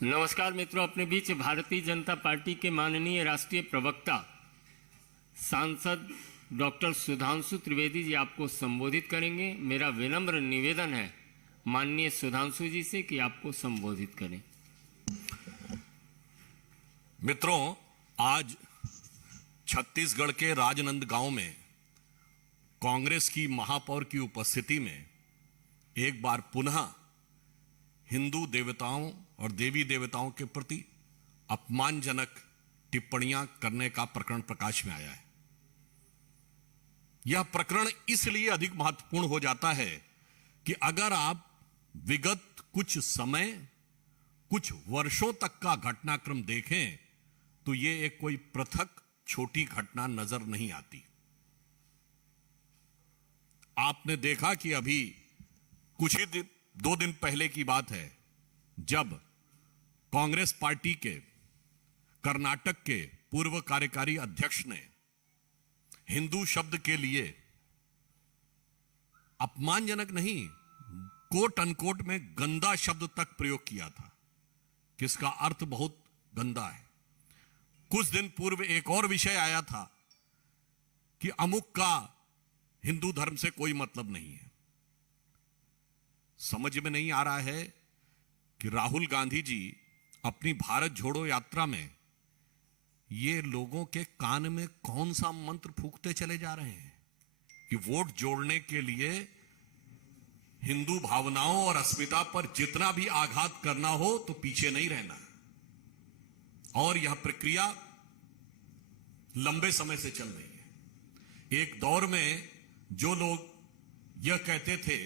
नमस्कार मित्रों, अपने बीच भारतीय जनता पार्टी के माननीय राष्ट्रीय प्रवक्ता सांसद डॉक्टर सुधांशु त्रिवेदी जी आपको संबोधित करेंगे। मेरा विनम्र निवेदन है माननीय सुधांशु जी से कि आपको संबोधित करें। मित्रों, आज छत्तीसगढ़ के राजनांदगांव में कांग्रेस की महापौर की उपस्थिति में एक बार पुनः हिंदू देवताओं और देवी देवताओं के प्रति अपमानजनक टिप्पणियां करने का प्रकरण प्रकाश में आया है। यह प्रकरण इसलिए अधिक महत्वपूर्ण हो जाता है कि अगर आप विगत कुछ समय, कुछ वर्षों तक का घटनाक्रम देखें तो यह एक कोई पृथक छोटी घटना नजर नहीं आती। आपने देखा कि अभी कुछ ही दिन, 2 दिन पहले की बात है जब कांग्रेस पार्टी के कर्नाटक के पूर्व कार्यकारी अध्यक्ष ने हिंदू शब्द के लिए अपमानजनक नहीं, कोट अनकोट में गंदा शब्द तक प्रयोग किया था, किसका अर्थ बहुत गंदा है। कुछ दिन पूर्व एक और विषय आया था कि अमुक का हिंदू धर्म से कोई मतलब नहीं है। समझ में नहीं आ रहा है कि राहुल गांधी जी अपनी भारत जोड़ो यात्रा में ये लोगों के कान में कौन सा मंत्र फूंकते चले जा रहे हैं कि वोट जोड़ने के लिए हिंदू भावनाओं और अस्मिता पर जितना भी आघात करना हो तो पीछे नहीं रहना। और यह प्रक्रिया लंबे समय से चल रही है। एक दौर में जो लोग यह कहते थे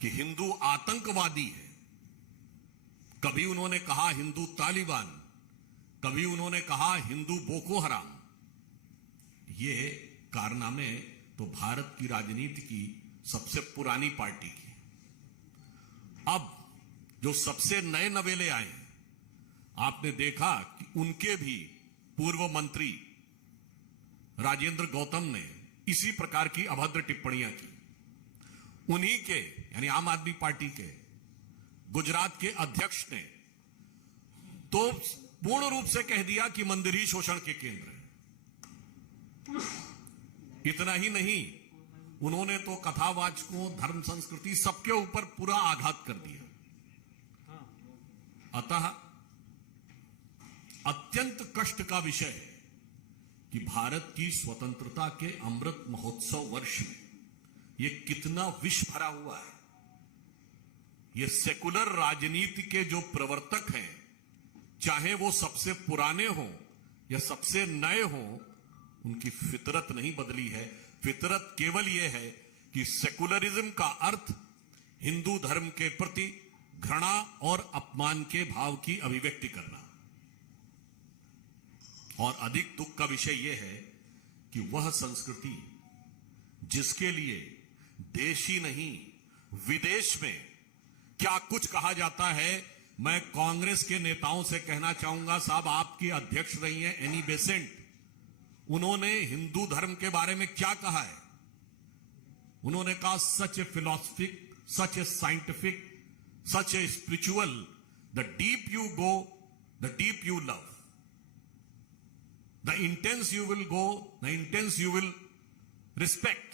कि हिंदू आतंकवादी है, कभी उन्होंने कहा हिंदू तालिबान, कभी उन्होंने कहा हिंदू बोको हराम। ये कारनामे तो भारत की राजनीति की सबसे पुरानी पार्टी की। अब जो सबसे नए नवेले आए हैं, आपने देखा कि उनके भी पूर्व मंत्री राजेंद्र गौतम ने इसी प्रकार की अभद्र टिप्पणियां की। उन्हीं के यानी आम आदमी पार्टी के गुजरात के अध्यक्ष ने तो पूर्ण रूप से कह दिया कि मंदिर ही शोषण के केंद्र है। इतना ही नहीं, उन्होंने तो कथावाचकों, धर्म संस्कृति सबके ऊपर पूरा आघात कर दिया। अतः अत्यंत कष्ट का विषय है कि भारत की स्वतंत्रता के अमृत महोत्सव वर्ष में ये कितना विष भरा हुआ है। ये सेकुलर राजनीति के जो प्रवर्तक हैं, चाहे वो सबसे पुराने हों या सबसे नए हों, उनकी फितरत नहीं बदली है। फितरत केवल यह है कि सेकुलरिज्म का अर्थ हिंदू धर्म के प्रति घृणा और अपमान के भाव की अभिव्यक्ति करना। और अधिक दुख का विषय यह है कि वह संस्कृति जिसके लिए देश ही नहीं विदेश में क्या कुछ कहा जाता है। मैं कांग्रेस के नेताओं से कहना चाहूंगा, साहब आपकी अध्यक्ष रही हैं एनी बेसेंट, उन्होंने हिंदू धर्म के बारे में क्या कहा है। उन्होंने कहा such a philosophic, such a scientific, such a spiritual, the deep you go the deep you love, the intense you will go the intense you will respect.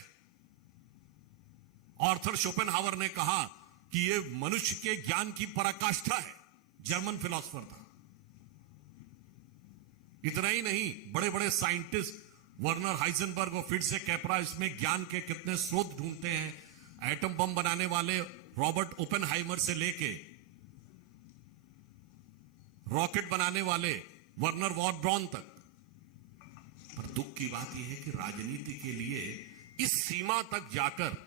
Arthur Schopenhauer ने कहा कि यह मनुष्य के ज्ञान की पराकाष्ठा है, जर्मन फिलोसोफर था। इतना ही नहीं, बड़े बड़े साइंटिस्ट वर्नर हाइजेनबर्ग और फिर से कैपरा इसमें ज्ञान के कितने स्रोत ढूंढते हैं। एटम बम बनाने वाले रॉबर्ट ओपेनहाइमर से लेके रॉकेट बनाने वाले वर्नर वॉन ब्रॉन तक। पर दुख की बात यह है कि राजनीति के लिए इस सीमा तक जाकर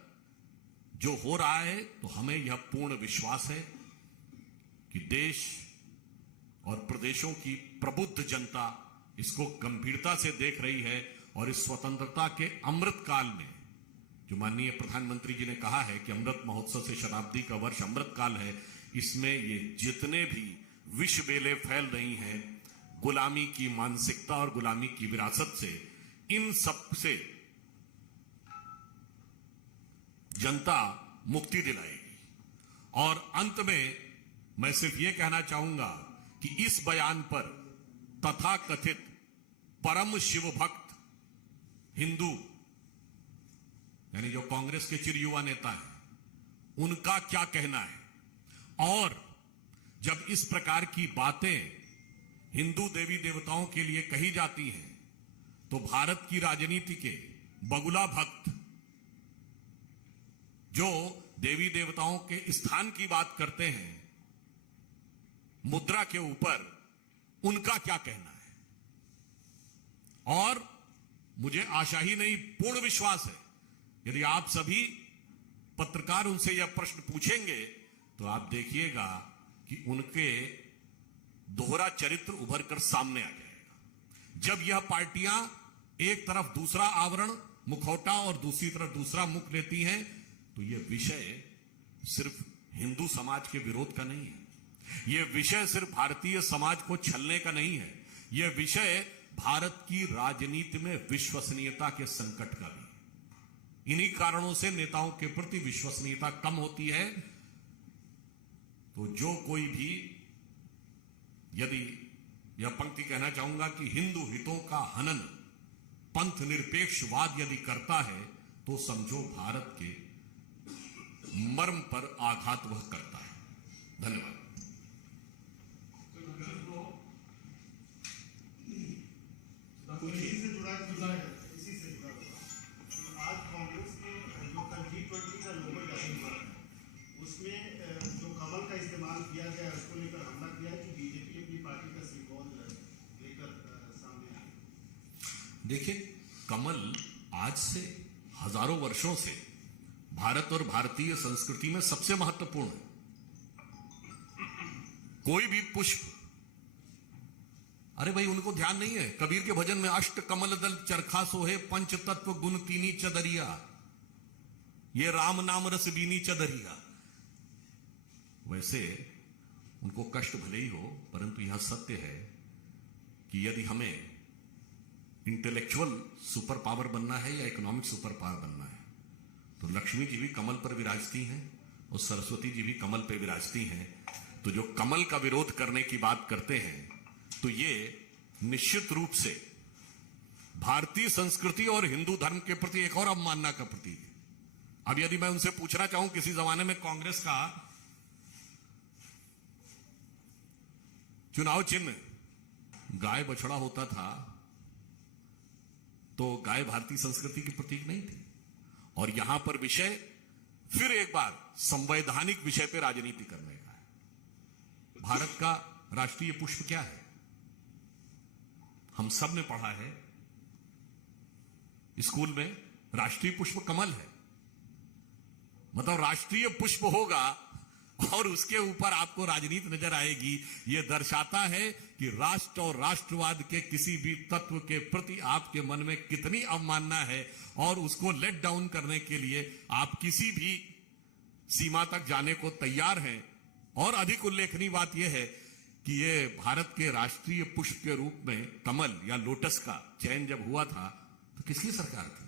जो हो रहा है, तो हमें यह पूर्ण विश्वास है कि देश और प्रदेशों की प्रबुद्ध जनता इसको गंभीरता से देख रही है। और इस स्वतंत्रता के अमृत काल में जो माननीय प्रधानमंत्री जी ने कहा है कि अमृत महोत्सव से शताब्दी का वर्ष अमृत काल है, इसमें ये जितने भी विष बेले फैल रही हैं गुलामी की मानसिकता और गुलामी की विरासत से, इन सब से जनता मुक्ति दिलाएगी। और अंत में मैं सिर्फ यह कहना चाहूंगा कि इस बयान पर तथाकथित परम शिव भक्त हिंदू यानी जो कांग्रेस के चिरयुवा नेता हैं उनका क्या कहना है। और जब इस प्रकार की बातें हिंदू देवी देवताओं के लिए कही जाती हैं तो भारत की राजनीति के बगुला भक्त जो देवी देवताओं के स्थान की बात करते हैं मुद्रा के ऊपर, उनका क्या कहना है। और मुझे आशा ही नहीं पूर्ण विश्वास है यदि आप सभी पत्रकार उनसे यह प्रश्न पूछेंगे तो आप देखिएगा कि उनके दोहरा चरित्र उभर कर सामने आ जाएगा। जब यह पार्टियां एक तरफ दूसरा आवरण मुखौटा और दूसरी तरफ दूसरा मुख लेती हैं तो यह विषय सिर्फ हिंदू समाज के विरोध का नहीं है, यह विषय सिर्फ भारतीय समाज को छलने का नहीं है, यह विषय भारत की राजनीति में विश्वसनीयता के संकट का भी है। इन्हीं कारणों से नेताओं के प्रति विश्वसनीयता कम होती है। तो जो कोई भी यदि यह पंक्ति कहना चाहूंगा कि हिंदू हितों का हनन पंथ निरपेक्षवाद यदि करता है तो समझो भारत के मर्म पर आघात वह करता है। धन्यवाद। इसी से जुड़ा आज कांग्रेस ने जो कल G20 का लोगो जारी हुआ है उसमें जो कमल का इस्तेमाल किया गया उसको लेकर हमला किया है कि बीजेपी अपनी पार्टी का सिंबल लेकर सामने आई। देखिए, कमल आज से हजारों वर्षों से भारत और भारतीय संस्कृति में सबसे महत्वपूर्ण है। कोई भी पुष्प, अरे भाई उनको ध्यान नहीं है, कबीर के भजन में अष्ट कमल दल चरखा सोहे पंच तत्व गुण तीनी चदरिया, ये राम नाम रस बीनी चदरिया। वैसे उनको कष्ट भले ही हो परंतु यह सत्य है कि यदि हमें इंटेलेक्चुअल सुपर पावर बनना है या इकोनॉमिक सुपर पावर बनना है तो लक्ष्मी जी भी कमल पर विराजती हैं और सरस्वती जी भी कमल पर विराजती हैं। तो जो कमल का विरोध करने की बात करते हैं तो ये निश्चित रूप से भारतीय संस्कृति और हिंदू धर्म के प्रति एक और अवमानना का प्रतीक है। अब यदि मैं उनसे पूछना चाहूं किसी जमाने में कांग्रेस का चुनाव चिन्ह गाय बछड़ा होता था तो गाय भारतीय संस्कृति की प्रतीक नहीं थी। और यहां पर विषय फिर एक बार संवैधानिक विषय पर राजनीति करने का है। भारत का राष्ट्रीय पुष्प क्या है? हम सब ने पढ़ा है स्कूल में, राष्ट्रीय पुष्प कमल है। मतलब राष्ट्रीय पुष्प होगा और उसके ऊपर आपको राजनीति नजर आएगी। यह दर्शाता है कि राष्ट्र और राष्ट्रवाद के किसी भी तत्व के प्रति आपके मन में कितनी अवमानना है और उसको लेट डाउन करने के लिए आप किसी भी सीमा तक जाने को तैयार हैं। और अधिक उल्लेखनीय बात यह है कि ये भारत के राष्ट्रीय पुष्प के रूप में कमल या लोटस का चयन जब हुआ था तो किसकी सरकार थी?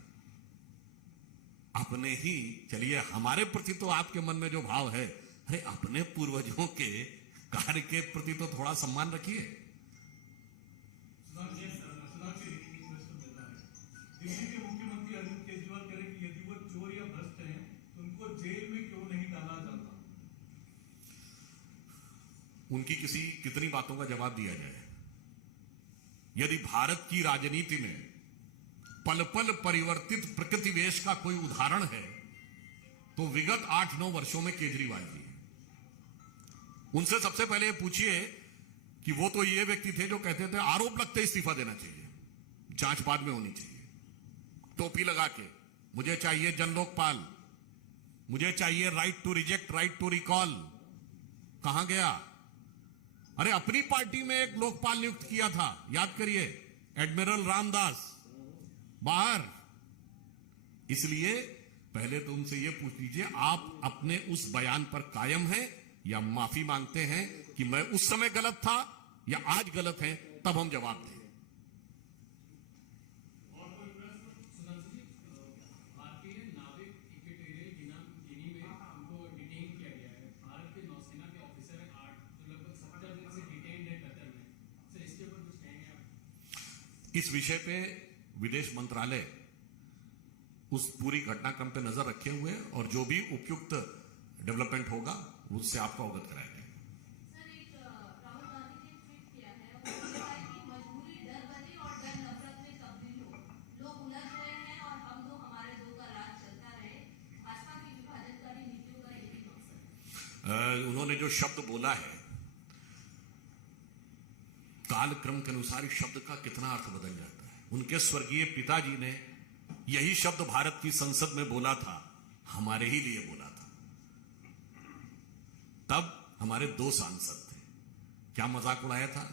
अपने ही। चलिए, हमारे प्रति तो आपके मन में जो भाव है, अरे अपने पूर्वजों के कार्य के प्रति तो थोड़ा सम्मान रखिए। दिल्ली के मुख्यमंत्री अरविंद केजरीवाल कह रहे कि यदि वो चोर या भ्रष्ट हैं तो उनको जेल में क्यों नहीं डाला जाता? उनकी कितनी बातों का जवाब दिया जाए। यदि भारत की राजनीति में पल पल परिवर्तित प्रकृति वेश का कोई उदाहरण है तो विगत 8-9 वर्षों में केजरीवाल जी। उनसे सबसे पहले पूछिए कि वो तो ये व्यक्ति थे जो कहते थे आरोप लगते इस्तीफा देना चाहिए, जांच बाद में होनी चाहिए। टोपी लगा के मुझे चाहिए जन लोकपाल, मुझे चाहिए right to reject, right to recall. कहां गया? अरे अपनी पार्टी में एक लोकपाल नियुक्त किया था, याद करिए, एडमिरल रामदास, बाहर। इसलिए पहले तो उनसे यह पूछ लीजिए आप अपने उस बयान पर कायम हैं या माफी मांगते हैं कि मैं उस समय गलत था या आज गलत है, तब हम जवाब दें। भारतीय नाविक इक्वेटोरियल गिनी में उनको डिटेन किया गया है। इस विषय पे विदेश मंत्रालय उस पूरी घटनाक्रम पे नजर रखे हुए हैं और जो भी उपयुक्त डेवलपमेंट होगा उससे आपको अवगत कराएंगे। सर, एक राहुल गांधी ने ट्वीट किया है और उन्होंने कहा है कि मजबूरी डर बने और डर नफरत में तब्दील हो। लोग उलझ रहे हैं और हम दो हमारे दो का राज चलता रहे। भाजपा की विभाजनकारी नीतियों का यही मकसद है। उन्होंने जो शब्द बोला है, कालक्रम के अनुसार इस शब्द का कितना अर्थ बदल जाता है। उनके स्वर्गीय पिताजी ने यही शब्द भारत की संसद में बोला था, हमारे ही लिए बोला था। तब हमारे 2 सांसद थे। क्या मजाक उड़ाया था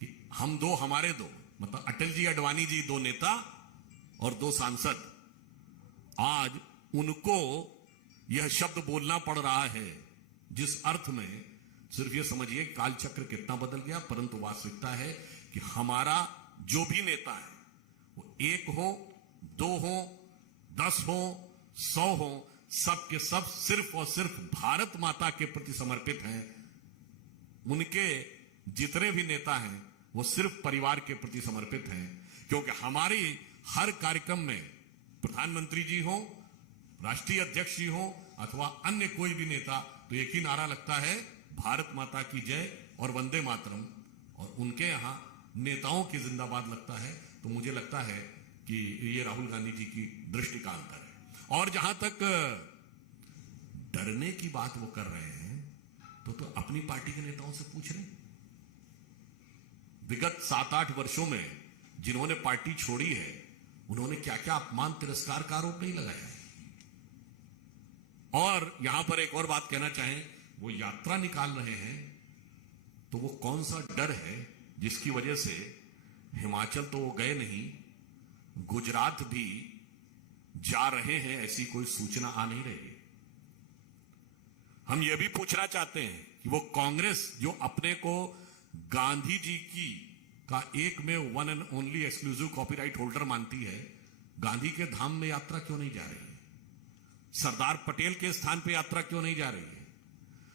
कि हम दो हमारे दो, मतलब अटल जी अडवाणी जी 2 नेता और 2 सांसद। आज उनको यह शब्द बोलना पड़ रहा है जिस अर्थ में सिर्फ ये समझिए कालचक्र कितना बदल गया, परंतु वास्तविकता है कि हमारा जो भी नेता है वो 1 हो, 2 हो, 10 हो, 100 हो, सब के सब सिर्फ और सिर्फ भारत माता के प्रति समर्पित हैं। उनके जितने भी नेता हैं वो सिर्फ परिवार के प्रति समर्पित हैं, क्योंकि हमारी हर कार्यक्रम में प्रधानमंत्री जी हो, राष्ट्रीय अध्यक्ष जी हो अथवा अन्य कोई भी नेता, तो एक ही नारा लगता है, भारत माता की जय और वंदे मातरम। और उनके यहां नेताओं की जिंदाबाद लगता है। तो मुझे लगता है कि ये राहुल गांधी जी की दृष्टि का अंतर है। और जहां तक डरने की बात वो कर रहे हैं, तो अपनी पार्टी के नेताओं से पूछ रहे। विगत 7-8 वर्षों में जिन्होंने पार्टी छोड़ी है, उन्होंने क्या क्या अपमान तिरस्कार का आरोप नहीं लगाया है। और यहां पर एक और बात कहना चाहें, वो यात्रा निकाल रहे हैं तो वो कौन सा डर है जिसकी वजह से हिमाचल तो वो गए नहीं, गुजरात भी जा रहे हैं, ऐसी कोई सूचना आ नहीं रही है। हम यह भी पूछना चाहते हैं कि वो कांग्रेस जो अपने को गांधी जी की का एक में one and only exclusive copyright holder मानती है, गांधी के धाम में यात्रा क्यों नहीं जा रही है? सरदार पटेल के स्थान पे यात्रा क्यों नहीं जा रही है?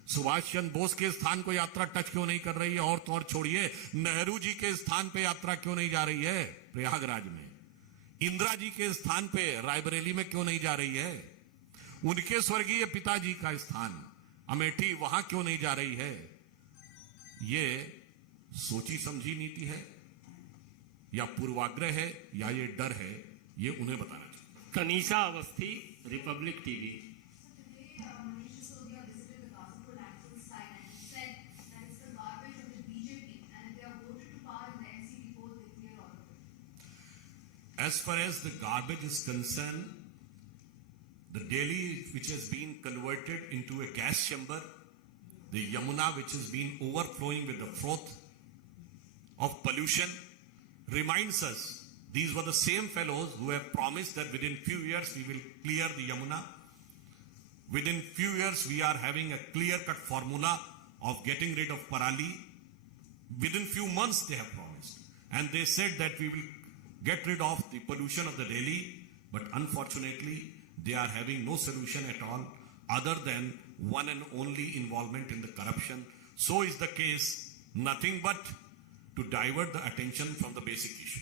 सुभाष चंद्र बोस के स्थान को यात्रा टच क्यों नहीं कर रही है? और तो और छोड़िए, नेहरू जी के स्थान पे यात्रा क्यों नहीं जा रही है प्रयागराज में? इंदिरा जी के स्थान पे रायबरेली में क्यों नहीं जा रही है? उनके स्वर्गीय पिताजी का स्थान अमेठी, वहां क्यों नहीं जा रही है? ये सोची समझी नीति है या पूर्वाग्रह है या ये डर है? ये उन्हें बताना चाहिए। Kanisha Awasthi, Republic TV. As far as the garbage is concerned, the Delhi which has been converted into a gas chamber, the Yamuna which has been overflowing with the froth of pollution, reminds us these were the same fellows who have promised that within few years we will clear the Yamuna. Within few years we are having a clear-cut formula of getting rid of Parali. Within few months they have promised. And they said that we will get rid of the pollution of the Delhi, but unfortunately they are having no solution at all other than one and only involvement in the corruption. So is the case, nothing but to divert the attention from the basic issue.